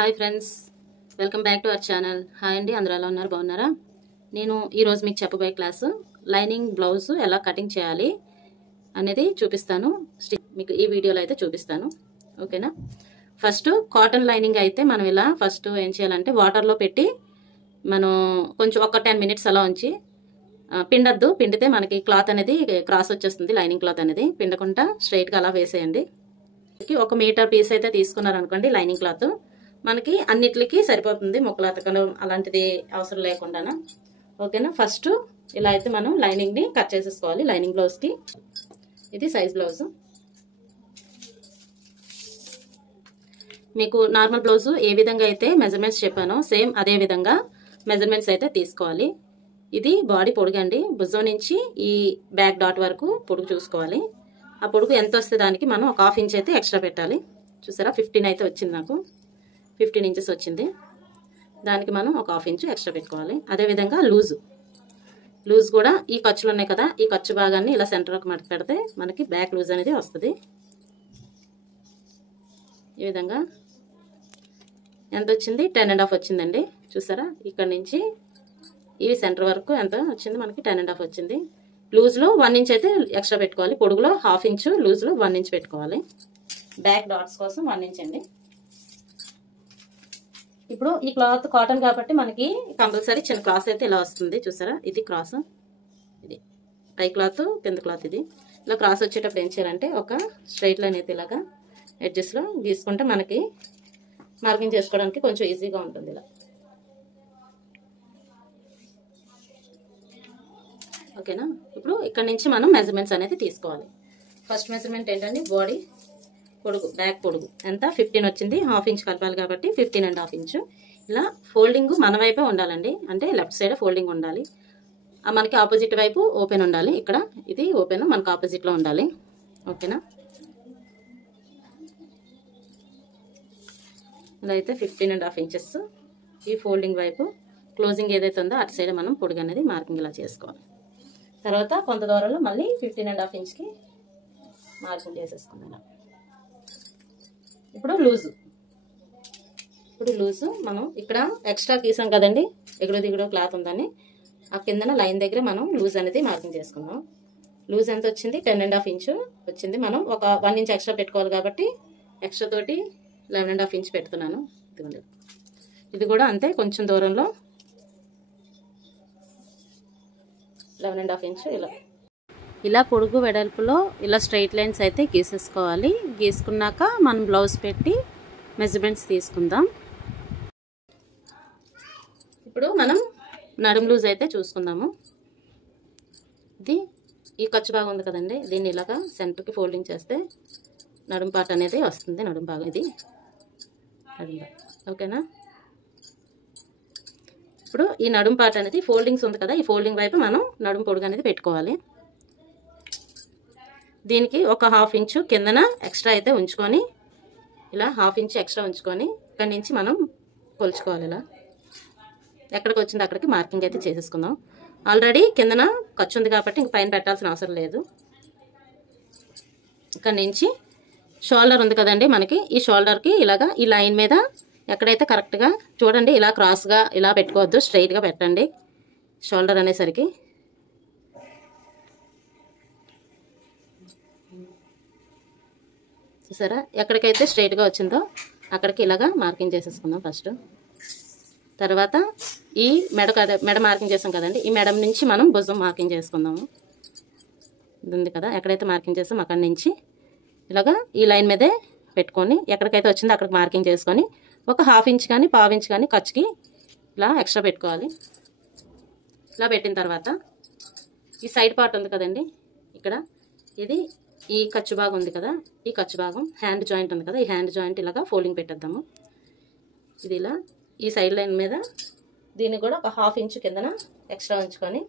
Hi friends, welcome back to our channel. Hi అండి, అందరూ ఎలా ఉన్నారు? బాగున్నారా? నేను ఈరోజు మీకు చెప్పబోయే క్లాసు లైనింగ్ బ్లౌజ్ ఎలా కటింగ్ చేయాలి అనేది చూపిస్తాను. మీకు ఈ వీడియోలో అయితే చూపిస్తాను. ఓకేనా? ఫస్ట్ కాటన్ లైనింగ్ అయితే మనం ఇలా ఫస్ట్ ఏం చేయాలంటే వాటర్లో పెట్టి మనం కొంచెం ఒక 10 మినిట్స్ అలా ఉంచి పిండద్దు. పిండితే మనకి క్లాత్ అనేది క్రాస్ వచ్చేస్తుంది. లైనింగ్ క్లాత్ అనేది పిండకుండా స్ట్రైట్గా అలా వేసేయండి. ఒక మీటర్ పీస్ అయితే తీసుకున్నారనుకోండి లైనింగ్ క్లాత్, మనకి అన్నిటికి సరిపోతుంది. ముక్కలు అతకడం అలాంటిది అవసరం లేకుండా. ఓకేనా? ఫస్ట్ ఇలా అయితే మనం లైనింగ్ ని కట్ చేసేసుకోవాలి. లైనింగ్ బ్లౌజ్ కి ఇది సైజ్ బ్లౌజ్. మీకు నార్మల్ బ్లౌజ్ ఏ విధంగా అయితే మెజర్మెంట్స్ చెప్పానో సేమ్ అదే విధంగా మెజర్మెంట్స్ అయితే తీసుకోవాలి. ఇది బాడీ పొడుగండి. భుజం నుంచి ఈ బ్యాక్ డాట్ వరకు పొడుగు చూసుకోవాలి. ఆ పొడుగు ఎంత వస్తే దానికి మనం ఒక 1/2 ఇంచ్ అయితే ఎక్స్ట్రా పెట్టాలి. చూసారా? 15 అయితే వచ్చింది. నాకు 15 ఇంచెస్ వచ్చింది. దానికి మనం ఒక 1/2 ఇంచ్ ఎక్స్ట్రా పెట్టుకోవాలి. అదేవిధంగా లూజ్ కూడా ఈ ఖర్చులు ఉన్నాయి కదా, ఈ ఖర్చు భాగాన్ని ఇలా సెంటర్లోకి మడత పెడితే మనకి బ్యాక్ లూజ్ అనేది వస్తుంది. ఈ విధంగా ఎంత వచ్చింది? 10.5 వచ్చిందండి. చూసారా? ఇక్కడ నుంచి ఈ సెంటర్ వరకు ఎంత వచ్చింది? మనకి 10.5 వచ్చింది. లూజ్లో 1 ఇంచ్ అయితే ఎక్స్ట్రా పెట్టుకోవాలి. పొడుగులో 1/2 ఇంచ్, లూజ్లో 1 ఇంచ్ పెట్టుకోవాలి. బ్యాక్ డాట్స్ కోసం 1 ఇంచ్ అండి. ఇప్పుడు ఈ క్లాత్ కాటన్ కాబట్టి మనకి కంపల్సరీ చిన్న క్రాస్ అయితే ఇలా వస్తుంది. చూసారా? ఇది క్రాస్, ఇది పై క్లాత్, కింద క్లాత్. ఇది ఇలా క్రాస్ వచ్చేటప్పుడు ఏం చేయాలంటే ఒక స్ట్రైట్ లైన్ అయితే ఇలాగా ఎడ్జెస్లో గీసుకుంటే మనకి మార్కింగ్ చేసుకోవడానికి కొంచెం ఈజీగా ఉంటుంది. ఇలా ఓకేనా? ఇప్పుడు ఇక్కడ నుంచి మనం మెజర్మెంట్స్ అనేది తీసుకోవాలి. ఫస్ట్ మెజర్మెంట్ ఏంటంటే బాడీ పొడుగు, బ్యాక్ పొడుగు ఎంత? 15 వచ్చింది. 1/2 ఇంచ్ కలపాలి కాబట్టి 15.5 ఇంచ్. ఇలా ఫోల్డింగ్ మన వైపే ఉండాలండి, అంటే లెఫ్ట్ సైడ్ ఫోల్డింగ్ ఉండాలి. మనకి ఆపోజిట్ వైపు ఓపెన్ ఉండాలి. ఇక్కడ ఇది ఓపెన్ మనకు ఆపోజిట్లో ఉండాలి. ఓకేనా? ఇలా అయితే 15.5 ఇంచెస్ ఈ ఫోల్డింగ్ వైపు, క్లోజింగ్ ఏదైతే ఉందో అటు సైడ్ మనం పొడుగు అనేది మార్కింగ్ ఇలా చేసుకోవాలి. తర్వాత కొంత దూరంలో మళ్ళీ 15.5 ఇంచ్కి మార్కింగ్ చేసేసుకుందాం. ఇప్పుడు లూజు మనం ఇక్కడ ఎక్స్ట్రా గీసాం కదండి, ఎగుడు దిగుడు క్లాత్ ఉందని ఆ కిందన లైన్ దగ్గర మనం లూజ్ అనేది మార్కింగ్ చేసుకుందాం. లూజ్ ఎంత వచ్చింది? 10.5 ఇంచ్ వచ్చింది. మనం ఒక 1 ఇంచ్ ఎక్స్ట్రా పెట్టుకోవాలి కాబట్టి ఎక్స్ట్రా తోటి 11.5 ఇంచ్ పెడుతున్నాను. ఇది కూడా అంతే, కొంచెం దూరంలో 11.5 ఇంచ్. ఇలా పొడుగు వెడల్పులో ఇలా స్ట్రైట్ లైన్స్ అయితే గీసేసుకోవాలి. గీసుకున్నాక మనం బ్లౌజ్ పెట్టి మెజర్మెంట్స్ తీసుకుందాం. ఇప్పుడు మనం నడుం లూజ్ అయితే చూసుకుందాము. ఇది ఈ ఖర్చు భాగం ఉంది కదండి, దీన్ని ఇలాగా సెంటర్కి ఫోల్డింగ్ చేస్తే నడుం పార్ట్ అనేది వస్తుంది. నడుం భాగం ఇది నడుం భాగం. ఓకేనా? ఇప్పుడు ఈ నడుం పార్ట్ అనేది ఫోల్డింగ్స్ ఉంది కదా, ఈ ఫోల్డింగ్ వైపు మనం నడుం పొడుగు అనేది పెట్టుకోవాలి. దీనికి ఒక 1/2 ఇంచ్ కిందన ఎక్స్ట్రా అయితే ఉంచుకొని, ఇలా 1/2 ఇంచ్ ఎక్స్ట్రా ఉంచుకొని ఇక్కడి నుంచి మనం కొలుచుకోవాలి. ఇలా ఎక్కడికి వచ్చింది అక్కడికి మార్కింగ్ అయితే చేసేసుకుందాం. ఆల్రెడీ కిందన ఖర్చు ఉంది కాబట్టి ఇంక పైన పెట్టాల్సిన అవసరం లేదు. ఇక్కడి నుంచి షోల్డర్ ఉంది కదండి మనకి, ఈ షోల్డర్కి ఇలాగా ఈ లైన్ మీద ఎక్కడైతే కరెక్ట్గా చూడండి, ఇలా క్రాస్గా ఇలా పెట్టుకోవద్దు, స్ట్రైట్గా పెట్టండి. షోల్డర్ అనేసరికి చూసారా? ఎక్కడికైతే స్ట్రైట్గా వచ్చిందో అక్కడికి ఇలాగా మార్కింగ్ చేసేసుకుందాం ఫస్ట్. తర్వాత ఈ మెడ మార్కింగ్ చేసాం కదండి, ఈ మెడ నుంచి మనం భుజం మార్కింగ్ చేసుకుందాము. ఇది ఉంది కదా, ఎక్కడైతే మార్కింగ్ చేసాం అక్కడి నుంచి ఇలాగా ఈ లైన్ మీదే పెట్టుకొని ఎక్కడికైతే వచ్చిందో అక్కడికి మార్కింగ్ చేసుకొని ఒక 1/2 ఇంచ్ కానీ 1/4 ఇంచ్ కానీ ఖర్చుకి ఇలా ఎక్స్ట్రా పెట్టుకోవాలి. ఇలా పెట్టిన తర్వాత ఈ సైడ్ పార్ట్ ఉంది కదండి, ఇక్కడ ఇది ఈ ఖర్చు భాగం ఉంది కదా, ఈ ఖర్చు భాగం హ్యాండ్ జాయింట్ ఉంది కదా, ఈ హ్యాండ్ జాయింట్ ఇలాగా ఫోల్డింగ్ పెట్టేద్దాము. ఇది ఇలా ఈ సైడ్ లైన్ మీద దీన్ని కూడా ఒక 1/2 ఇంచ్ కిందన ఎక్స్ట్రా ఉంచుకొని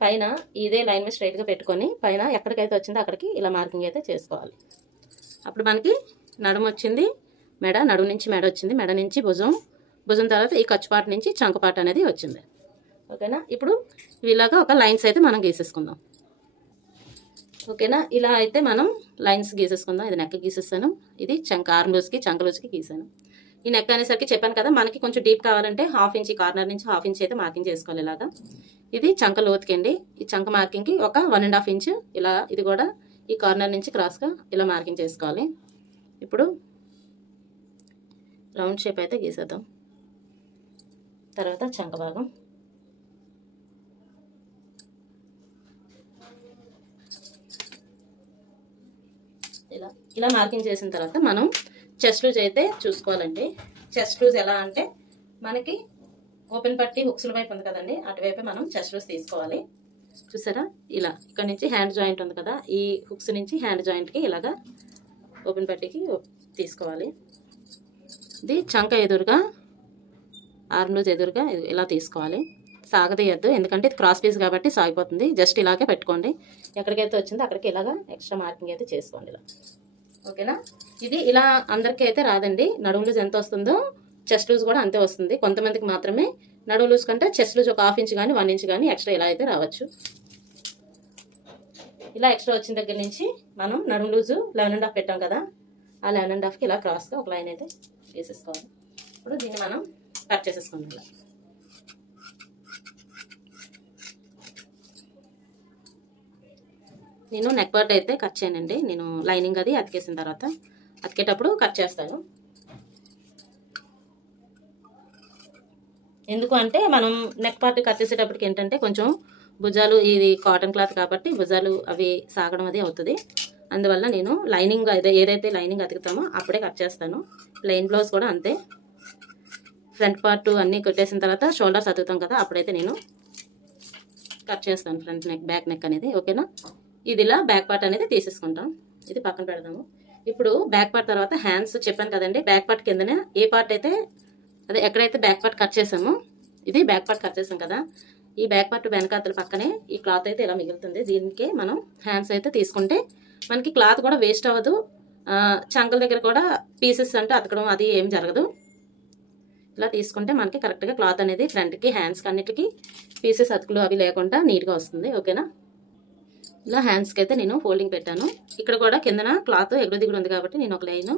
పైన ఇదే లైన్ మీద స్ట్రైట్గా పెట్టుకొని పైన ఎక్కడికైతే వచ్చిందో అక్కడికి ఇలా మార్కింగ్ అయితే చేసుకోవాలి. అప్పుడు మనకి నడుము వచ్చింది, నడుము నుంచి మెడ వచ్చింది, మెడ నుంచి భుజం తర్వాత ఈ ఖర్చు పార్ట్ నుంచి చంక పార్ట్ అనేది వచ్చింది. ఓకేనా? ఇప్పుడు ఇలాగా ఒక లైన్స్ అయితే మనం గీసేసుకుందాం. ఓకేనా? ఇలా అయితే మనం లైన్స్ గీసేసుకుందాం. ఇది నెక్ గీసేసాను, ఇది చంక ఆర్మ్ లూజ్కి చంక లూజ్కి గీసాను. ఈ నెక్ అనేసరికి చెప్పాను కదా, మనకి కొంచెం డీప్ కావాలంటే 1/2 ఇంచ్ కార్నర్ నుంచి 1/2 ఇంచ్ అయితే మార్కింగ్ చేసుకోవాలి ఇలాగా. ఇది చంక లోతుకండి. ఈ చంక మార్కింగ్కి ఒక 1.5 ఇంచ్ ఇలా, ఇది కూడా ఈ కార్నర్ నుంచి క్రాస్గా ఇలా మార్కింగ్ చేసుకోవాలి. ఇప్పుడు రౌండ్ షేప్ అయితే గీసేద్దాం. తర్వాత చంక భాగం ఇలా మార్కింగ్ చేసిన తర్వాత మనం చెస్ట్ లూజ్ అయితే చూసుకోవాలండి. చెస్ట్ లూజ్ ఎలా అంటే మనకి ఓపెన్ పట్టి హుక్స్ల వైపు ఉంది కదండి, అటువైపే మనం చెస్ట్ లూజ్ తీసుకోవాలి. చూసారా, ఇలా ఇక్కడ నుంచి హ్యాండ్ జాయింట్ ఉంది కదా, ఈ హుక్స్ నుంచి హ్యాండ్ జాయింట్కి ఇలాగా ఓపెన్ పట్టికి తీసుకోవాలి. ఇది చంక ఎదురుగా, ఆర్మ్ లూజ్ ఎదురుగా ఇలా తీసుకోవాలి. సాగదీయద్దు, ఎందుకంటే ఇది క్రాస్ పీస్ కాబట్టి సాగిపోతుంది. జస్ట్ ఇలాగే పెట్టుకోండి. ఎక్కడికైతే వచ్చిందో అక్కడికి ఇలాగా ఎక్స్ట్రా మార్కింగ్ అయితే చేసుకోండి ఇలా. ఓకేనా, ఇది ఇలా అందరికీ అయితే రాదండి. నడుము లూజ్ ఎంత వస్తుందో చెస్ట్ లూజ్ కూడా అంతే వస్తుంది. కొంతమందికి మాత్రమే నడుము లూజ్ కంటే చెస్ట్ లూజ్ ఒక 1/2 ఇంచ్ కానీ 1 ఇంచ్ కానీ ఎక్స్ట్రా ఇలా అయితే రావచ్చు. ఇలా ఎక్స్ట్రా వచ్చిన దగ్గర నుంచి మనం నడుము లూజు 11.5 పెట్టాం కదా, ఆ 11.5కి ఇలా క్రాస్గా ఒక లైన్ అయితే వేసేసుకోవాలి. ఇప్పుడు దీన్ని మనం కట్ చేసేసుకుందాం ఇలా. నేను నెక్ పార్ట్ అయితే కట్ చేయనండి, నేను లైనింగ్ అది అతికేసిన తర్వాత అతికేటప్పుడు కట్ చేస్తాను. ఎందుకు అంటే మనం నెక్ పార్ట్ కట్ చేసేటప్పటికి ఏంటంటే కొంచెం భుజాలు, ఇది కాటన్ క్లాత్ కాబట్టి భుజాలు అవి సాగడం అది అవుతుంది. అందువల్ల నేను లైనింగ్ ఏదైతే లైనింగ్ అతుకుతామో అప్పుడే కట్ చేస్తాను. ప్లెయిన్ బ్లౌజ్ కూడా అంతే, ఫ్రంట్ పార్ట్ అన్నీ కొట్టేసిన తర్వాత షోల్డర్స్ అతుకుతాం కదా, అప్పుడైతే నేను కట్ చేస్తాను ఫ్రంట్ నెక్, బ్యాక్ నెక్ అనేది. ఓకేనా, ఇది ఇలా బ్యాక్ పార్ట్ అనేది తీసేసుకుంటాం. ఇది పక్కన పెడదాము. ఇప్పుడు బ్యాక్ పార్ట్ తర్వాత హ్యాండ్స్ చెప్పాను కదండి, బ్యాక్ పార్ట్ కిందనే ఏ పార్ట్ అయితే అదే ఎక్కడైతే బ్యాక్ పార్ట్ కట్ చేసామో, ఇది బ్యాక్ పార్ట్ కట్ చేసాం కదా, ఈ బ్యాక్ పార్ట్ వెనకాతల పక్కనే ఈ క్లాత్ అయితే ఇలా మిగులుతుంది. దీనికి మనం హ్యాండ్స్ అయితే తీసుకుంటే మనకి క్లాత్ కూడా వేస్ట్ అవ్వదు. చంకల దగ్గర కూడా పీసెస్ అంటే అతకడం అది ఏం జరగదు. ఇలా తీసుకుంటే మనకి కరెక్ట్గా క్లాత్ అనేది ఫ్రంట్కి హ్యాండ్స్కి అన్నిటికీ పీసెస్ అతుకులు అవి లేకుండా నీట్గా వస్తుంది. ఓకేనా, ఇలా హ్యాండ్స్కి అయితే నేను ఫోల్డింగ్ పెట్టాను. ఇక్కడ కూడా కిందన క్లాత్ ఎగుడు దిగుడు ఉంది కాబట్టి నేను ఒక లైన్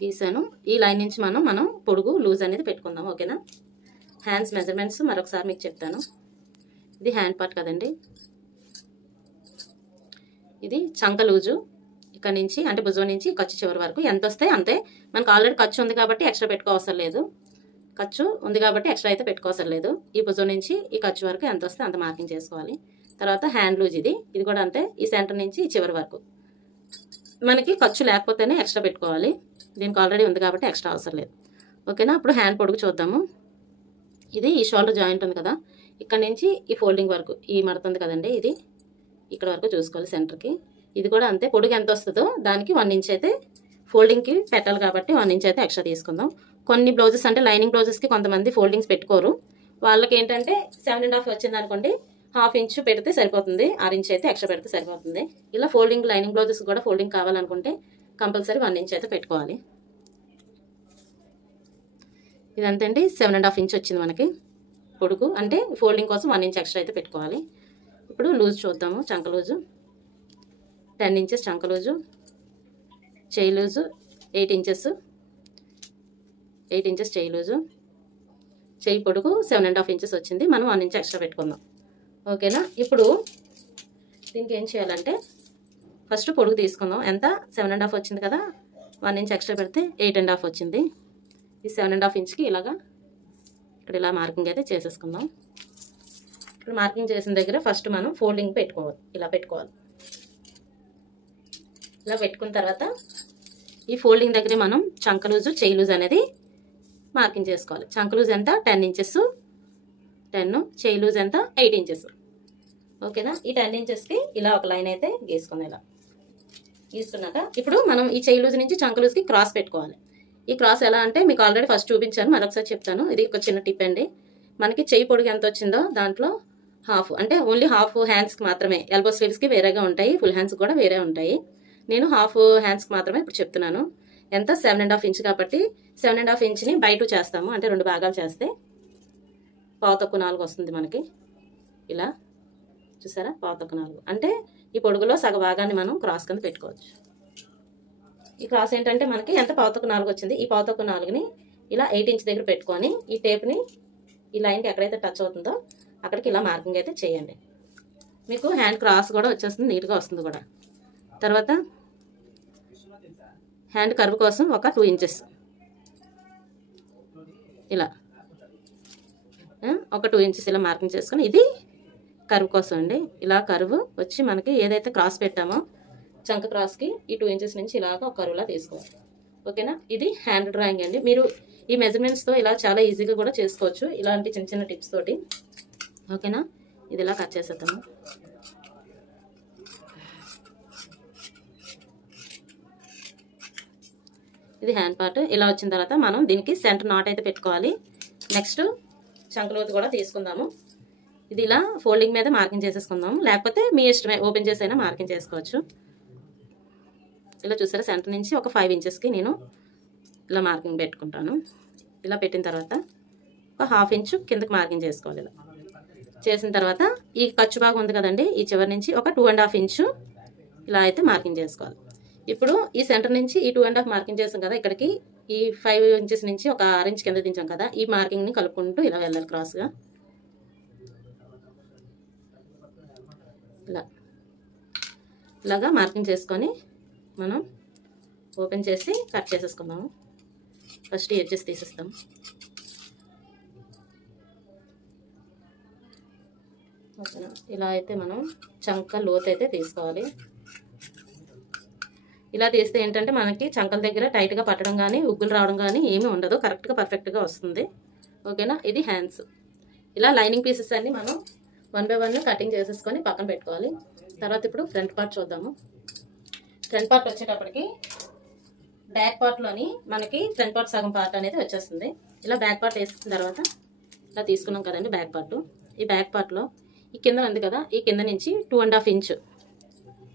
గీసాను. ఈ లైన్ నుంచి మనం పొడుగు లూజ్ అనేది పెట్టుకుందాం. ఓకేనా, హ్యాండ్స్ మెజర్మెంట్స్ మరొకసారి మీకు చెప్తాను. ఇది హ్యాండ్ పార్ట్ కదండి, ఇది చంక లూజు ఇక్కడ నుంచి అంటే భుజం నుంచి ఖర్చు చివరి వరకు ఎంత వస్తే అంతే. మనకు ఆల్రెడీ ఖర్చు ఉంది కాబట్టి ఎక్స్ట్రా పెట్టుకోవసరం లేదు, ఖర్చు ఉంది కాబట్టి ఎక్స్ట్రా అయితే పెట్టుకోవసరం లేదు. ఈ భుజం నుంచి ఈ ఖర్చు వరకు ఎంత వస్తే అంత మార్కింగ్ చేసుకోవాలి. తర్వాత హ్యాండ్ లూజ్ ఇది కూడా అంతే, ఈ సెంటర్ నుంచి ఈ చివరి వరకు. మనకి ఖర్చు లేకపోతేనే ఎక్స్ట్రా పెట్టుకోవాలి, దీనికి ఆల్రెడీ ఉంది కాబట్టి ఎక్స్ట్రా అవసరం లేదు. ఓకేనా, ఇప్పుడు హ్యాండ్ పొడుగు చూద్దాము. ఇది ఈ షోల్డర్ జాయింట్ ఉంది కదా, ఇక్కడ నుంచి ఈ ఫోల్డింగ్ వరకు ఈ మడుతుంది కదండి, ఇది ఇక్కడ వరకు చూసుకోవాలి సెంటర్కి. ఇది కూడా అంతే, పొడుగు ఎంత వస్తుందో దానికి 1 ఇంచ్ అయితే ఫోల్డింగ్కి పెట్టాలి కాబట్టి 1 ఇంచ్ అయితే ఎక్స్ట్రా తీసుకుందాం. కొన్ని బ్లౌజెస్ అంటే లైనింగ్ బ్లౌజెస్కి కొంతమంది ఫోల్డింగ్స్ పెట్టుకోరు, వాళ్ళకి ఏంటంటే 7.5 వచ్చింది అనుకోండి, 1/2 ఇంచ్ పెడితే సరిపోతుంది, 6 ఇంచ్ అయితే ఎక్స్ట్రా పెడితే సరిపోతుంది. ఇలా ఫోల్డింగ్ లైనింగ్ బ్లౌజెస్ కూడా ఫోల్డింగ్ కావాలనుకుంటే కంపల్సరీ 1 ఇంచ్ అయితే పెట్టుకోవాలి. ఇదంతండి 7.5 ఇంచ్ వచ్చింది మనకి పొడుగు, అంటే ఫోల్డింగ్ కోసం 1 ఇంచ్ ఎక్స్ట్రా అయితే పెట్టుకోవాలి. ఇప్పుడు లూజ్ చూద్దాము. చంక లూజు 10 ఇంచెస్ చంక లూజు, చేయి లూజు 8 ఇంచెస్, 8 ఇంచెస్ చేయి లూజు, చేయి పొడుగు 7.5 ఇంచెస్ వచ్చింది. మనం 1 ఇంచ్ ఎక్స్ట్రా పెట్టుకుందాం. ఓకేనా, ఇప్పుడు దీనికి ఏం చేయాలంటే ఫస్ట్ పొడుగు తీసుకుందాం. ఎంత 7.5 వచ్చింది కదా, 1 ఇంచ్ ఎక్స్ట్రా పెడితే 8.5 వచ్చింది. ఈ 7.5 ఇంచ్కి ఇలాగా ఇక్కడ ఇలా మార్కింగ్ అయితే చేసేసుకుందాం. ఇక్కడ మార్కింగ్ చేసిన దగ్గర ఫస్ట్ మనం ఫోల్డింగ్ పెట్టుకోవాలి, ఇలా పెట్టుకోవాలి. ఇలా పెట్టుకున్న తర్వాత ఈ ఫోల్డింగ్ దగ్గర మనం చంక లూజు చేయి లూజ్ అనేది మార్కింగ్ చేసుకోవాలి. చంక లూజ్ ఎంత 10 ఇంచెస్, 10, చేయి లూజ్ ఎంత 8 ఇంచెస్. ఓకేనా, ఈ 10 ఇంచెస్కి ఇలా ఒక లైన్ అయితే గీసుకుందాం. ఇలా గీసుకున్నాక ఇప్పుడు మనం ఈ చేయి లూజ్ నుంచి చంక లూజ్కి క్రాస్ పెట్టుకోవాలి. ఈ క్రాస్ ఎలా అంటే మీకు ఆల్రెడీ ఫస్ట్ చూపించాను, మరొకసారి చెప్తాను. ఇది ఒక చిన్న టిప్ అండి. మనకి చేయి పొడుగు ఎంత వచ్చిందో దాంట్లో హాఫ్, అంటే ఓన్లీ హాఫ్ హ్యాండ్స్కి మాత్రమే, ఎల్బో స్లీవ్స్కి వేరేగా ఉంటాయి, ఫుల్ హ్యాండ్స్ కూడా వేరే ఉంటాయి. నేను హాఫ్ హ్యాండ్స్కి మాత్రమే ఇప్పుడు చెప్తున్నాను. ఎంత 7.5 ఇంచ్ కాబట్టి 7.5 ఇంచ్ని బై 2 చేస్తాము, అంటే 2 భాగాలు చేస్తే 1/4 వస్తుంది మనకి. ఇలా చూసారా, 1/4 అంటే ఈ పొడుగులో సగ భాగాన్ని మనం క్రాస్ కింద పెట్టుకోవచ్చు. ఈ క్రాస్ ఏంటంటే మనకి ఎంత 1/4 వచ్చింది, ఈ 1/4ని ఇలా 8 ఇంచ్ దగ్గర పెట్టుకొని ఈ టేప్ని ఈ లైన్కి ఎక్కడైతే టచ్ అవుతుందో అక్కడికి ఇలా మార్కింగ్ అయితే చేయండి. మీకు హ్యాండ్ క్రాస్ కూడా వచ్చేస్తుంది, నీట్గా వస్తుంది కూడా. తర్వాత హ్యాండ్ కర్వ్ కోసం ఒక 2 ఇంచెస్ ఇలా ఒక 2 ఇంచెస్ ఇలా మార్కింగ్ చేసుకొని, ఇది కర్వ్ కోసం అండి. ఇలా కర్వ్ వచ్చి మనకి ఏదైతే క్రాస్ పెట్టామో చంక క్రాస్కి ఈ 2 ఇంచెస్ నుంచి ఇలాగ ఒక కర్వ్లా తీసుకోవాలి. ఓకేనా? ఇది హ్యాండ్ డ్రాయింగ్ అండి. మీరు ఈ మెజర్మెంట్స్తో ఇలా చాలా ఈజీగా కూడా చేసుకోవచ్చు, ఇలాంటి చిన్న చిన్న టిప్స్ తోటి. ఓకేనా? ఇది ఇలా కట్ చేసేద్దాము. ఇది హ్యాండ్ పార్ట్. ఇలా వచ్చిన తర్వాత మనం దీనికి సెంటర్ నాట్ అయితే పెట్టుకోవాలి. నెక్స్ట్ చంకలోతు కూడా తీసుకుందాము. ఇది ఇలా ఫోల్డింగ్ మీద మార్కింగ్ చేసేసుకుందాము, లేకపోతే మీ ఇష్టమే ఓపెన్ చేసైనా మార్కింగ్ చేసుకోవచ్చు. ఇలా చూసారా, సెంటర్ నుంచి ఒక 5 ఇంచెస్కి నేను ఇలా మార్కింగ్ పెట్టుకుంటాను. ఇలా పెట్టిన తర్వాత ఒక 1/2 ఇంచు కిందకి మార్కింగ్ చేసుకోవాలి. ఇలా చేసిన తర్వాత ఈ ఖర్చు భాగం ఉంది కదండి, ఈ చివరి నుంచి ఒక 2.5 ఇంచు ఇలా అయితే మార్కింగ్ చేసుకోవాలి. ఇప్పుడు ఈ సెంటర్ నుంచి ఈ 2.5 మార్కింగ్ చేసాం కదా, ఇక్కడికి ఈ 5 ఇంచెస్ నుంచి ఒక 6 ఇంచ్ కింద దించాం కదా, ఈ మార్కింగ్ని కలుపుకుంటూ ఇలా వెళ్ళాలి క్రాస్గా. ఇలాగా మార్కింగ్ చేసుకొని మనం ఓపెన్ చేసి కట్ చేసేసుకుందాము. ఫస్ట్ ఎడ్జెస్ తీసేస్తాం. ఓకేనా? ఇలా అయితే మనం చంక లోతు అయితే తీసుకోవాలి. ఇలా తీస్తే ఏంటంటే మనకి చంకల దగ్గర టైట్గా పట్టడం కానీ ఉగ్గులు రావడం కానీ ఏమీ ఉండదు, కరెక్ట్గా పర్ఫెక్ట్గా వస్తుంది. ఓకేనా? ఇది హ్యాండ్స్. ఇలా లైనింగ్ పీసెస్ అన్ని మనం 1 by 1 కటింగ్ చేసేసుకొని పక్కన పెట్టుకోవాలి. తర్వాత ఇప్పుడు ఫ్రంట్ పార్ట్ చూద్దాము. ఫ్రంట్ పార్ట్ వచ్చేటప్పటికి బ్యాక్ పార్ట్లోని మనకి ఫ్రంట్ పార్ట్ సగం పార్ట్ అనేది వచ్చేస్తుంది. ఇలా బ్యాక్ పార్ట్ వేసుకున్న తర్వాత ఇలా తీసుకున్నాం కదండి బ్యాక్ పార్ట్. ఈ బ్యాక్ పార్ట్లో ఈ కింద ఉంది కదా, ఈ కింద నుంచి 2.5 ఇంచు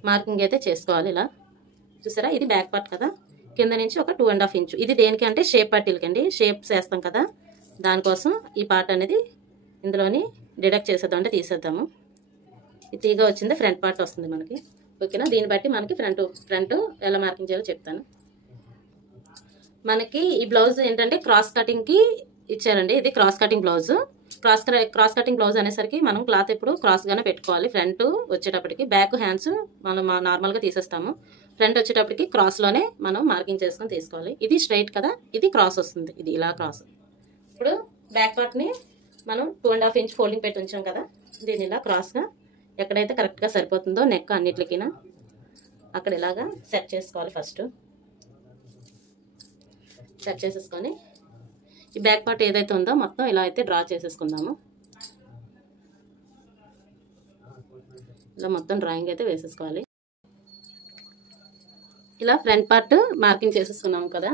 మార్కింగ్ అయితే చేసుకోవాలి. ఇలా చూసారా, ఇది బ్యాక్ పార్ట్ కదా, కింద నుంచి ఒక 2.5 ఇంచు. ఇది దేనికి అంటే షేప్ పట్టీలకండి, షేప్స్ వేస్తాం కదా, దానికోసం ఈ పార్ట్ అనేది ఇందులోని డిడక్ట్ చేసేద్దాం, అంటే తీసేద్దాము. ఈ తీగ వచ్చింది ఫ్రంట్ పార్ట్ వస్తుంది మనకి. ఓకేనా? దీన్ని బట్టి మనకి ఫ్రంట్ ఎలా మార్కింగ్ చేయాలో చెప్తాను. మనకి ఈ బ్లౌజ్ ఏంటంటే క్రాస్ కటింగ్కి ఇచ్చారండి. ఇది cross cutting blouse. Cross cutting blouse అనేసరికి మనం క్లాత్ ఎప్పుడు క్రాస్గానే పెట్టుకోవాలి. ఫ్రంట్ వచ్చేటప్పటికి బ్యాక్ హ్యాండ్స్ మనం నార్మల్గా తీసేస్తాము. ఫ్రంట్ వచ్చేటప్పటికి క్రాస్లోనే మనం మార్కింగ్ చేసుకొని తీసుకోవాలి. ఇది స్ట్రైట్ కదా, ఇది క్రాస్ వస్తుంది, ఇది ఇలా క్రాస్. ఇప్పుడు బ్యాక్ పార్ట్ని మనం 2.5 ఇంచ్ ఫోల్డింగ్ పెట్టి ఉంచాం కదా, దీన్ని ఇలా క్రాస్గా ఎక్కడైతే కరెక్ట్గా సరిపోతుందో నెక్ అన్నిటికినా అక్కడ ఇలాగా సెట్ చేసుకోవాలి. ఫస్ట్ సెట్ చేసేసుకొని ఈ బ్యాక్ పార్ట్ ఏదైతే ఉందో మొత్తం ఇలా అయితే డ్రా చేసేసుకుందాము. ఇలా మొత్తం డ్రాయింగ్ అయితే వేసేసుకోవాలి. ఇలా ఫ్రంట్ పార్ట్ మార్కింగ్ చేసేసుకున్నాము కదా,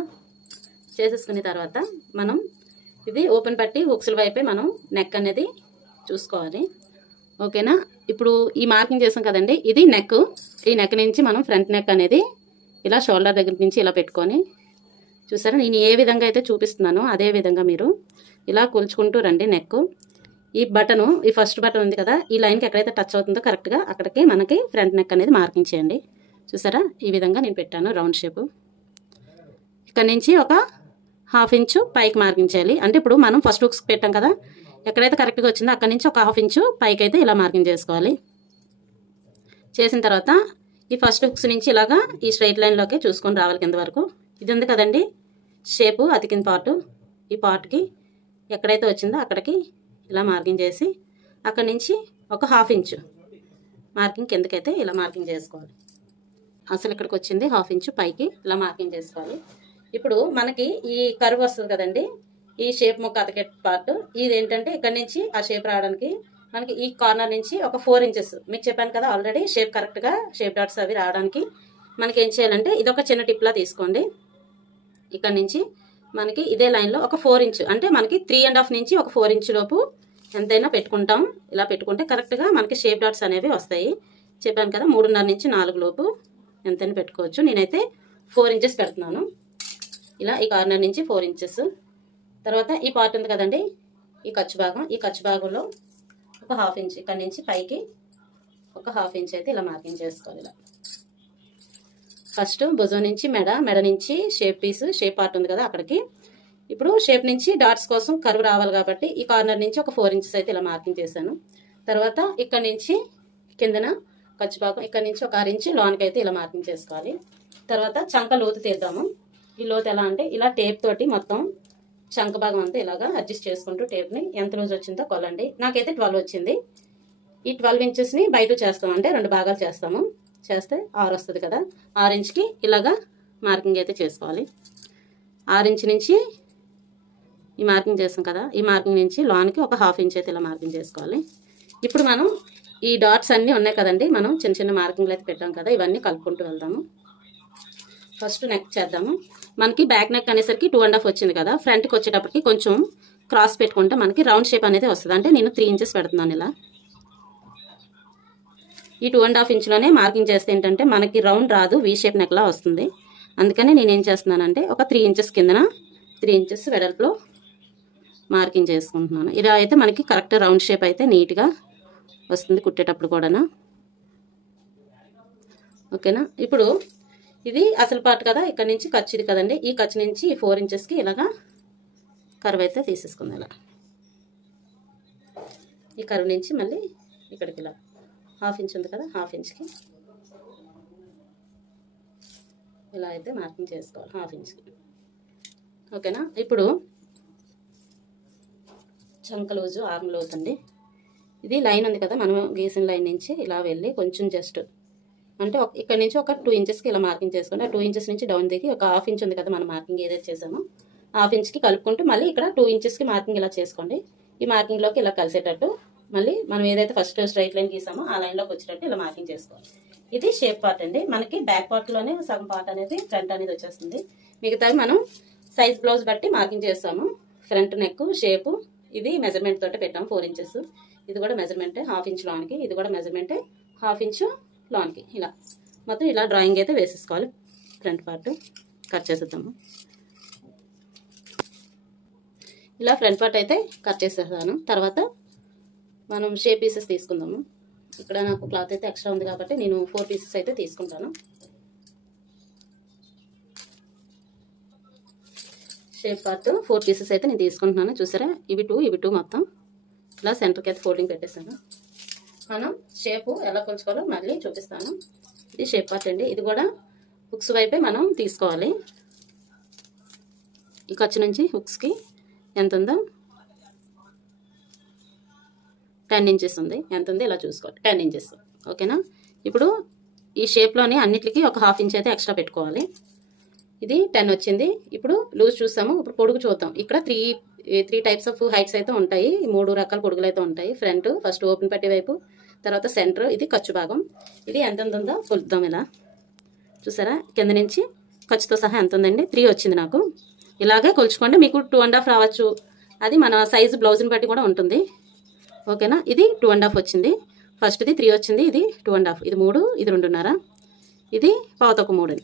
చేసేసుకున్న తర్వాత మనం ఇది ఓపెన్ పట్టి హుక్స్ల వైపే మనం నెక్ అనేది చూసుకోవాలి. ఓకేనా? ఇప్పుడు ఈ మార్కింగ్ చేసాం కదండి, ఇది నెక్. ఈ నెక్ నుంచి మనం ఫ్రంట్ నెక్ అనేది ఇలా షోల్డర్ దగ్గర నుంచి ఇలా పెట్టుకొని, చూసారా నేను ఏ విధంగా అయితే చూపిస్తున్నానో అదే విధంగా మీరు ఇలా కొలుచుకుంటూ రండి. నెక్ ఈ బటను, ఈ ఫస్ట్ బటన్ ఉంది కదా, ఈ లైన్కి ఎక్కడైతే టచ్ అవుతుందో కరెక్ట్గా అక్కడికి మనకి ఫ్రంట్ నెక్ అనేది మార్కింగ్ చేయండి. చూసారా, ఈ విధంగా నేను పెట్టాను రౌండ్ షేపు. ఇక్కడ నుంచి ఒక 1/2 ఇంచు పైకి మార్కింగ్ చేయాలి. అంటే ఇప్పుడు మనం ఫస్ట్ హుక్స్ పెట్టాం కదా, ఎక్కడైతే కరెక్ట్గా వచ్చిందో అక్కడ నుంచి ఒక 1/2 ఇంచు పైకి అయితే ఇలా మార్కింగ్ చేసుకోవాలి. చేసిన తర్వాత ఈ ఫస్ట్ హుక్స్ నుంచి ఇలాగా ఈ స్ట్రైట్ లైన్లోకి చూసుకొని రావాలి కింద వరకు. ఇది ఉంది కదండి షేపు, అతికిన పార్టు, ఈ పార్ట్కి ఎక్కడైతే వచ్చిందో అక్కడికి ఇలా మార్కింగ్ చేసి అక్కడి నుంచి ఒక 1/2 ఇంచు మార్కింగ్ కిందకైతే ఇలా మార్కింగ్ చేసుకోవాలి. అసలు ఇక్కడికి వచ్చింది 1/2 ఇంచు పైకి ఇలా మార్కింగ్ చేసుకోవాలి. ఇప్పుడు మనకి ఈ కర్వ్ వస్తుంది కదండి, ఈ షేప్ ముక్క అతికే పార్ట్, ఇది ఏంటంటే ఇక్కడ నుంచి ఆ షేప్ రావడానికి మనకి ఈ కార్నర్ నుంచి ఒక 4 ఇంచెస్ మీకు చెప్పాను కదా ఆల్రెడీ, షేప్ కరెక్ట్గా షేప్ డాట్స్ అవి రావడానికి మనకి ఏం చేయాలంటే ఇది ఒక చిన్న టిప్లా తీసుకోండి. ఇక్కడ నుంచి మనకి ఇదే లైన్లో ఒక 4 ఇంచు, అంటే మనకి 3.5 నుంచి ఒక 4 ఇంచు లోపు ఎంతైనా పెట్టుకుంటాం. ఇలా పెట్టుకుంటే కరెక్ట్గా మనకి షేప్ డాట్స్ అనేవి వస్తాయి. చెప్పాను కదా 3.5 నుంచి 4 లోపు ఎంతైనా పెట్టుకోవచ్చు. నేనైతే 4 ఇంచెస్ పెడుతున్నాను. ఇలా ఈ కార్నర్ నుంచి 4 ఇంచెస్. తర్వాత ఈ పార్ట్ ఉంది కదండి, ఈ ఖర్చు భాగం, ఈ ఖర్చు భాగంలో ఒక 1/2 ఇంచ్ ఇక్కడ నుంచి పైకి ఒక 1/2 ఇంచ్ అయితే ఇలా మార్కింగ్ చేసుకోవాలి. ఇలా ఫస్ట్ భుజం నుంచి మెడ నుంచి షేప్ పీస్, షేప్ పార్ట్ ఉంది కదా అక్కడికి ఇప్పుడు షేప్ నుంచి డాట్స్ కోసం కర్వ్ రావాలి కాబట్టి ఈ కార్నర్ నుంచి ఒక 4 ఇంచెస్ అయితే ఇలా మార్కింగ్ చేశాను. తర్వాత ఇక్కడ నుంచి కిందన ఖర్చు భాగం ఇక్కడ నుంచి ఒక 6 ఇంచు లోనికి అయితే ఇలా మార్కింగ్ చేసుకోవాలి. తర్వాత చంక లోతు తీద్దాము. ఈ లోతు ఎలా అంటే ఇలా టేప్ తోటి మొత్తం చంక భాగం అంతా ఇలాగా అడ్జస్ట్ చేసుకుంటూ టేప్ని ఎంత లూజ్ వచ్చిందో కొలండి. నాకైతే 12 వచ్చింది. ఈ 12 ఇంచెస్ని బయట చేస్తాం, అంటే 2 భాగాలు చేస్తాము. చేస్తే 6 వస్తుంది కదా. 6 ఇంచుకి ఇలాగా మార్కింగ్ అయితే చేసుకోవాలి. 6 ఇంచు నుంచి ఈ మార్కింగ్ చేస్తాం కదా, ఈ మార్కింగ్ నుంచి లోనికి ఒక 1/2 ఇంచ్ అయితే ఇలా మార్కింగ్ చేసుకోవాలి. ఇప్పుడు మనం ఈ డాట్స్ అన్నీ ఉన్నాయి కదండి, మనం చిన్న చిన్న మార్కింగ్లు అయితే పెట్టాం కదా, ఇవన్నీ కలుపుకుంటూ వెళ్దాము. ఫస్ట్ నెక్ చేద్దాము. మనకి బ్యాక్ నెక్ అనేసరికి 2.5 వచ్చింది కదా, ఫ్రంట్కి వచ్చేటప్పటికి కొంచెం క్రాస్ పెట్టుకుంటే మనకి రౌండ్ షేప్ అనేది వస్తుంది. అంటే నేను 3 ఇంచెస్ పెడుతున్నాను ఇలా. ఈ 2.5 ఇంచులోనే మార్కింగ్ చేస్తే ఏంటంటే మనకి రౌండ్ రాదు, వీ షేప్ నెక్లా వస్తుంది. అందుకని నేను ఏం చేస్తున్నానంటే ఒక 3 ఇంచెస్ కిందన 3 ఇంచెస్ వెడల్పులో మార్కింగ్ చేసుకుంటున్నాను. ఇలా అయితే మనకి కరెక్ట్ రౌండ్ షేప్ అయితే నీట్గా వస్తుంది కుట్టేటప్పుడు కూడానా. ఓకేనా. ఇప్పుడు ఇది అసలు పార్ట్ కదా, ఇక్కడ నుంచి ఖర్చు ఇది కదండి, ఈ ఖర్చు నుంచి 4 ఇంచెస్కి ఇలాగా కర్వ్ అయితే తీసేసుకుందాం. ఇలా ఈ కర్వ్ నుంచి మళ్ళీ ఇక్కడికి ఇలా 1/2 ఇంచ్ ఉంది కదా, 1/2 ఇంచ్కి ఇలా అయితే మార్కింగ్ చేసుకోవాలి 1/2 ఇంచ్కి. ఓకేనా. ఇప్పుడు చంక లూజు ఆర్మ్ లోతు అండి. ఇది లైన్ ఉంది కదా, మనం గీసిన లైన్ నుంచి ఇలా వెళ్ళి కొంచెం జస్ట్ అంటే ఇక్కడ నుంచి ఒక 2 ఇంచెస్కి ఇలా మార్కింగ్ చేసుకోండి. ఆ 2 ఇంచెస్ నుంచి డౌన్ దిగి ఒక 1/2 ఇంచ్ ఉంది కదా మనం మార్కింగ్ ఏదైతే చేసామో 1/2 ఇంచ్కి కలుపుకుంటూ మళ్ళీ ఇక్కడ 2 ఇంచెస్కి మార్కింగ్ ఇలా చేసుకోండి. ఈ మార్కింగ్లోకి ఇలా కలిసేటట్టు మళ్ళీ మనం ఏదైతే ఫస్ట్ స్ట్రైట్ లైన్ గీసామో ఆ లైన్లోకి వచ్చేటట్టు ఇలా మార్కింగ్ చేసుకోవాలి. ఇది షేప్ పార్ట్ అండి. మనకి బ్యాక్ పార్ట్లోనే సగం పార్ట్ అనేది ఫ్రంట్ అనేది వచ్చేస్తుంది. మిగతావి మనం సైజ్ బ్లౌజ్ బట్టి మార్కింగ్ చేస్తాము. ఫ్రంట్ నెక్ షేపు ఇది మెజర్మెంట్ తోటి పెట్టాము 4 ఇంచెస్. ఇది కూడా మెజర్మెంటే 1/2 ఇంచ్ లోనికి, ఇది కూడా మెజర్మెంటే 1/2 ఇంచ్ లోనికి. ఇలా మొత్తం ఇలా డ్రాయింగ్ అయితే వేసేసుకోవాలి. ఫ్రంట్ పార్ట్ కట్ చేసేద్దాము. ఇలా ఫ్రంట్ పార్ట్ అయితే కట్ చేసేస్తాను. తర్వాత మనం షేప్ పీసెస్ తీసుకుందాము. ఇక్కడ నాకు క్లాత్ అయితే ఎక్స్ట్రా ఉంది కాబట్టి నేను 4 పీసెస్ అయితే తీసుకుంటాను. షేప్ పార్ట్ 4 పీసెస్ అయితే నేను తీసుకుంటున్నాను. చూసారా, ఇవి 2 మొత్తం ఇలా సెంటర్కి అయితే ఫోల్డింగ్ పెట్టేస్తాను. మనం షేపు ఎలా కొలుచుకోవాలో మళ్ళీ చూపిస్తాను. ఇది షేప్ పార్ట్ అండి. ఇది కూడా హుక్స్ వైపే మనం తీసుకోవాలి. ఈ ఖర్చు నుంచి హుక్స్కి ఎంత ఉందో 10 ఇంచెస్ ఉంది. ఎంత ఉంది ఇలా చూసుకోవాలి, 10 ఇంచెస్. ఓకేనా. ఇప్పుడు ఈ షేప్లోని అన్నిటికీ ఒక 1/2 ఇంచ్ అయితే ఎక్స్ట్రా పెట్టుకోవాలి. ఇది 10 వచ్చింది. ఇప్పుడు లూజ్ చూసాము, ఇప్పుడు పొడుగు చూద్దాం. ఇక్కడ 3 టైప్స్ ఆఫ్ హైట్స్ అయితే ఉంటాయి. 3 రకాల పొడుగులు అయితే ఉంటాయి. ఫ్రంట్ ఫస్ట్ ఓపెన్ పట్టే వైపు, తర్వాత సెంటర్, ఇది ఖర్చు భాగం. ఇది ఎంత ఉందో కొలుద్దాం. ఇలా చూసారా, కింద నుంచి ఖర్చుతో సహా ఎంత ఉందండి, 3 వచ్చింది నాకు. ఇలాగే కొలుచుకోండి, మీకు 2.5 రావచ్చు. అది మన సైజు బ్లౌజ్ని బట్టి కూడా ఉంటుంది. ఓకేనా. ఇది 2.5 వచ్చింది. ఫస్ట్ది 3 వచ్చింది, ఇది 2.5, ఇది 3, ఇది 2.5, ఇది 1/4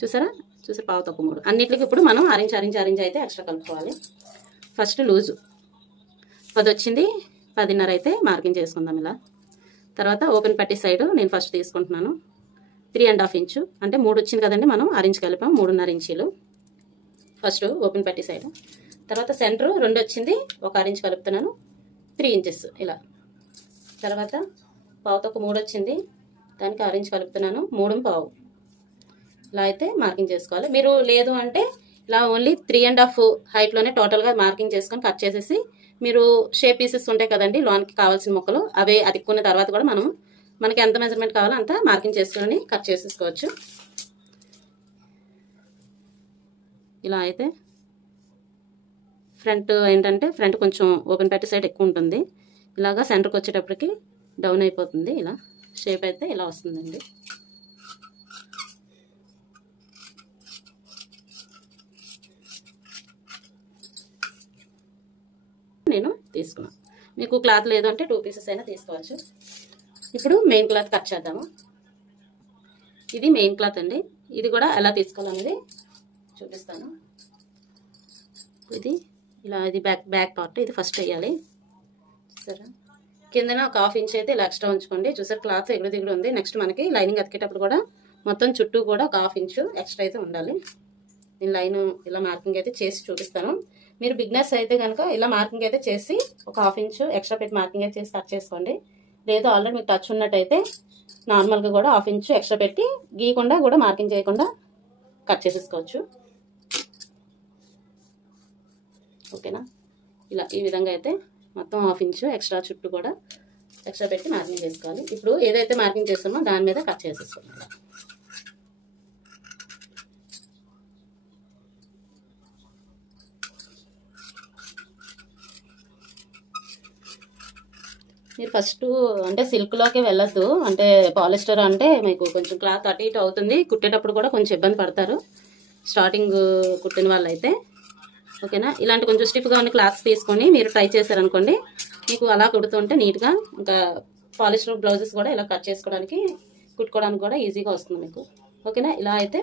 చూసారా, చూసారు 1/4. అన్నిటికి ఇప్పుడు మనం ఆరెంజ్ అయితే ఎక్స్ట్రా కలుపుకోవాలి. ఫస్ట్ లూజు 10 వచ్చింది, 10.5 అయితే మార్కింగ్ చేసుకుందాం ఇలా. తర్వాత ఓపెన్ పట్టి సైడ్ నేను ఫస్ట్ తీసుకుంటున్నాను 3.5 ఇంచు, అంటే 3 వచ్చింది కదండి, మనం ఆరెంజ్ కలిపాం 3.5 ఇంచీలు ఫస్ట్ ఓపెన్ పట్టి సైడ్. తర్వాత సెంటర్ 2 వచ్చింది, ఒక ఆరెంజ్ కలుపుతున్నాను 3 ఇంచెస్ ఇలా. తర్వాత 1/4 వచ్చింది, దానికి ఆరెంజ్ కలుపుతున్నాను 3.5 ఇలా అయితే మార్కింగ్ చేసుకోవాలి. మీరు లేదు అంటే ఇలా ఓన్లీ 3.5 హైట్లోనే టోటల్గా మార్కింగ్ చేసుకొని కట్ చేసేసి మీరు షేప్ పీసెస్ ఉంటాయి కదండి లోనికి కావాల్సిన ముక్కలు, అవి అతుక్కున్న తర్వాత కూడా మనకి ఎంత మెజర్మెంట్ కావాలో అంత మార్కింగ్ చేసుకొని కట్ చేసేసుకోవచ్చు. ఇలా అయితే ఫ్రంట్ ఏంటంటే ఫ్రంట్ కొంచెం ఓపెన్ పట్టి సైడ్ ఎక్కువ ఉంటుంది. ఇలాగా సెంటర్కి వచ్చేటప్పటికి డౌన్ అయిపోతుంది. ఇలా షేప్ అయితే ఇలా వస్తుందండి. నేను తీసుకున్నాను. మీకు క్లాత్ లేదు అంటే 2 పీసెస్ అయినా తీసుకోవచ్చు. ఇప్పుడు మెయిన్ క్లాత్ కట్ చేద్దాము. ఇది మెయిన్ క్లాత్ అండి. ఇది కూడా ఎలా తీసుకోవాలనేది చూపిస్తాను. ఇది ఇలా, ఇది బ్యాక్ పార్ట్, ఇది ఫస్ట్ వేయాలి. చూసారా, కిందన ఒక 1/2 ఇంచ్ అయితే ఇలా ఎక్స్ట్రా ఉంచుకోండి. చూసారు క్లాత్ ఎగుడు దిగుడు ఉంది. నెక్స్ట్ మనకి లైనింగ్ అతికేటప్పుడు కూడా మొత్తం చుట్టూ కూడా ఒక 1/2 ఇంచ్ ఎక్స్ట్రా అయితే ఉండాలి. నేను లైన్ ఇలా మార్కింగ్ అయితే చేసి చూపిస్తాను. మీరు బిగినర్స్ అయితే కనుక ఇలా మార్కింగ్ అయితే చేసి ఒక 1/2 ఇంచ్ ఎక్స్ట్రా పెట్టి మార్కింగ్ అయితే చేసి కట్ చేసుకోండి. లేదు ఆల్రెడీ మీకు టచ్ ఉన్నట్టయితే నార్మల్గా కూడా 1/2 ఇంచ్ ఎక్స్ట్రా పెట్టి గీయకుండా కూడా మార్కింగ్ చేయకుండా కట్ చేసేసుకోవచ్చు. ఓకేనా, ఇలా ఈ విధంగా అయితే మొత్తం 1/2 ఇంచ్ ఎక్స్ట్రా చుట్టూ కూడా ఎక్స్ట్రా పెట్టి మార్కింగ్ చేసుకోవాలి. ఇప్పుడు ఏదైతే మార్కింగ్ చేస్తామో దాని మీద కట్ చేసేసుకోవాలి. మీరు ఫస్ట్ అంటే సిల్క్లోకి వెళ్ళొద్దు. అంటే పాలిస్టర్ అంటే మీకు కొంచెం క్లాత్ అటు ఇటు అవుతుంది, కుట్టేటప్పుడు కూడా కొంచెం ఇబ్బంది పడతారు స్టార్టింగ్ కుట్టిన వాళ్ళు అయితే. ఓకేనా, ఇలాంటి కొంచెం స్టిఫ్గా ఉన్న క్లాత్స్ తీసుకొని మీరు ట్రై చేశారనుకోండి, మీకు అలా కుడుతుంటే నీట్గా ఇంకా పాలిస్టర్ బ్లౌజెస్ కూడా ఇలా కట్ చేసుకోవడానికి కుట్టుకోవడానికి కూడా ఈజీగా వస్తుంది మీకు. ఓకేనా, ఇలా అయితే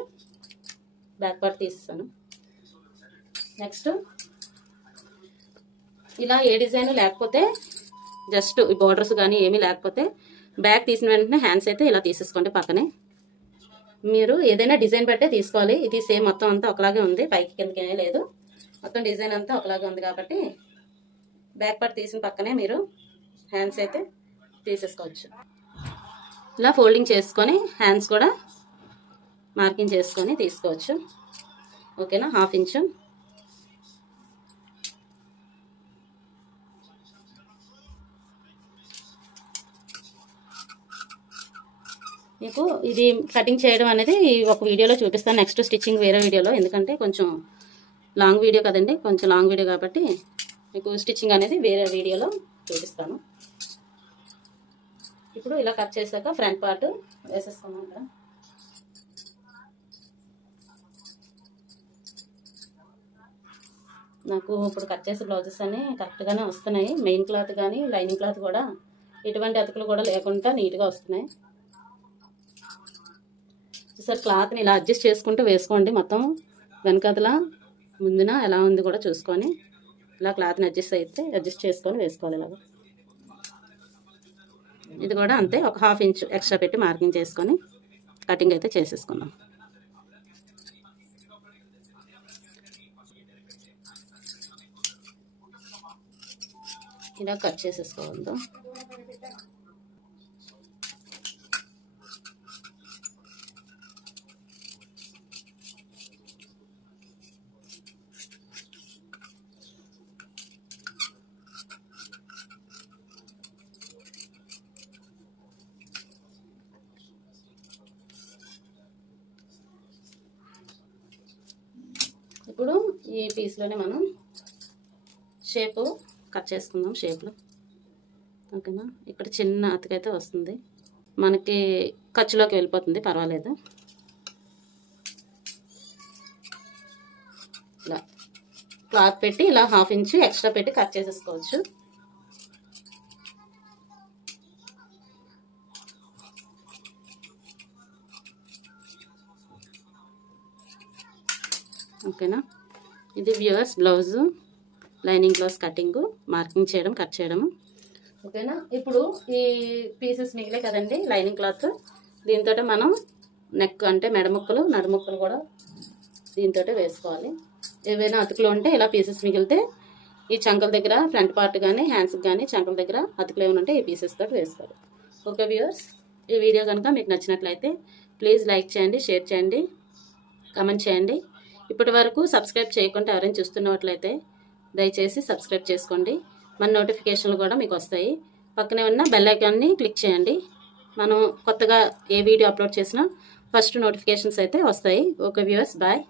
బ్యాక్ పార్ట్ తీసేస్తాను. నెక్స్ట్ ఇలా ఏ డిజైన్ లేకపోతే జస్ట్ ఈ బార్డర్స్ కానీ ఏమీ లేకపోతే బ్యాక్ తీసిన వెంటనే హ్యాండ్స్ అయితే ఇలా తీసేసుకోండి పక్కనే. మీరు ఏదైనా డిజైన్ బట్టే తీసుకోవాలి. ఇది సేమ్ మొత్తం అంతా ఒకలాగే ఉంది, పైకి కిందకి ఏమీ లేదు, మొత్తం డిజైన్ అంతా ఒకలాగే ఉంది కాబట్టి బ్యాక్ పార్ట్ తీసిన పక్కనే మీరు హ్యాండ్స్ అయితే తీసేసుకోవచ్చు. ఇలా ఫోల్డింగ్ చేసుకొని హ్యాండ్స్ కూడా మార్కింగ్ చేసుకొని తీసుకోవచ్చు. ఓకేనా, 1/2 ఇంచ్ మీకు ఇది కటింగ్ చేయడం అనేది ఒక వీడియోలో చూపిస్తాను, నెక్స్ట్ స్టిచ్చింగ్ వేరే వీడియోలో. ఎందుకంటే కొంచెం లాంగ్ వీడియో కదండి, కొంచెం లాంగ్ వీడియో కాబట్టి మీకు స్టిచ్చింగ్ అనేది వేరే వీడియోలో చూపిస్తాను. ఇప్పుడు ఇలా కట్ చేశాక ఫ్రంట్ పార్ట్ వేసేస్తాను. ఇక్కడ నాకు ఇప్పుడు కట్ చేసే బ్లౌజెస్ అన్ని కరెక్ట్గానే వస్తున్నాయి. మెయిన్ క్లాత్ కానీ లైనింగ్ క్లాత్ కూడా ఎటువంటి అతుకులు కూడా లేకుండా నీట్గా వస్తున్నాయి. సార్ క్లాత్ని ఇలా అడ్జస్ట్ చేసుకుంటూ వేసుకోండి. మొత్తం వెనకాతల ముందున ఎలా ఉంది కూడా చూసుకొని ఇలా క్లాత్ని అడ్జస్ట్ చేసుకొని వేసుకోవాలి. ఇలాగా ఇది కూడా అంతే, ఒక 1/2 ఇంచ్ ఎక్స్ట్రా పెట్టి మార్కింగ్ చేసుకొని కటింగ్ అయితే చేసేసుకుందాం. ఇలా కట్ చేసేసుకోవద్దు. ఇప్పుడు ఈ పీస్లోనే మనం షేపు కట్ చేసుకుందాం షేప్లో. ఓకేనా, ఇక్కడ చిన్న అతుకైతే వస్తుంది, మనకి ఖర్చులోకి వెళ్ళిపోతుంది, పర్వాలేదు. ఇలా క్లాత్ పెట్టి ఇలా 1/2 ఇంచ్ ఎక్స్ట్రా పెట్టి కట్ చేసేసుకోవచ్చు. ఓకేనా, ఇది viewers blouse lining blouse cutting, marking చేయడం, కట్ చేయడము. ఓకేనా, ఇప్పుడు ఈ పీసెస్ మిగిలే కదండి లైనింగ్ క్లాత్, దీంతో మనం నెక్ అంటే మెడముక్కలు నడుముక్కలు కూడా దీంతో వేసుకోవాలి. ఏవైనా అతుకులు ఉంటే ఇలా పీసెస్ మిగిలితే ఈ చంకల దగ్గర ఫ్రంట్ పార్ట్ కానీ హ్యాండ్స్కి కానీ చంకల దగ్గర అతుకులు ఏమైనా ఉంటే ఈ పీసెస్ తోటి వేసుకోవాలి. ఓకే వ్యూవర్స్, ఈ వీడియో కనుక మీకు నచ్చినట్లయితే ప్లీజ్ లైక్ చేయండి, షేర్ చేయండి, కామెంట్ చేయండి. ఇప్పటి వరకు సబ్స్క్రైబ్ చేయకుండా ఎవరైనా చూస్తున్నట్లయితే దయచేసి సబ్స్క్రైబ్ చేసుకోండి. మన నోటిఫికేషన్లు కూడా మీకు వస్తాయి. పక్కనే ఉన్న బెల్ ఐకాన్ని క్లిక్ చేయండి. మనం కొత్తగా ఏ వీడియో అప్లోడ్ చేసినా ఫస్ట్ నోటిఫికేషన్స్ అయితే వస్తాయి. Okay viewers, bye.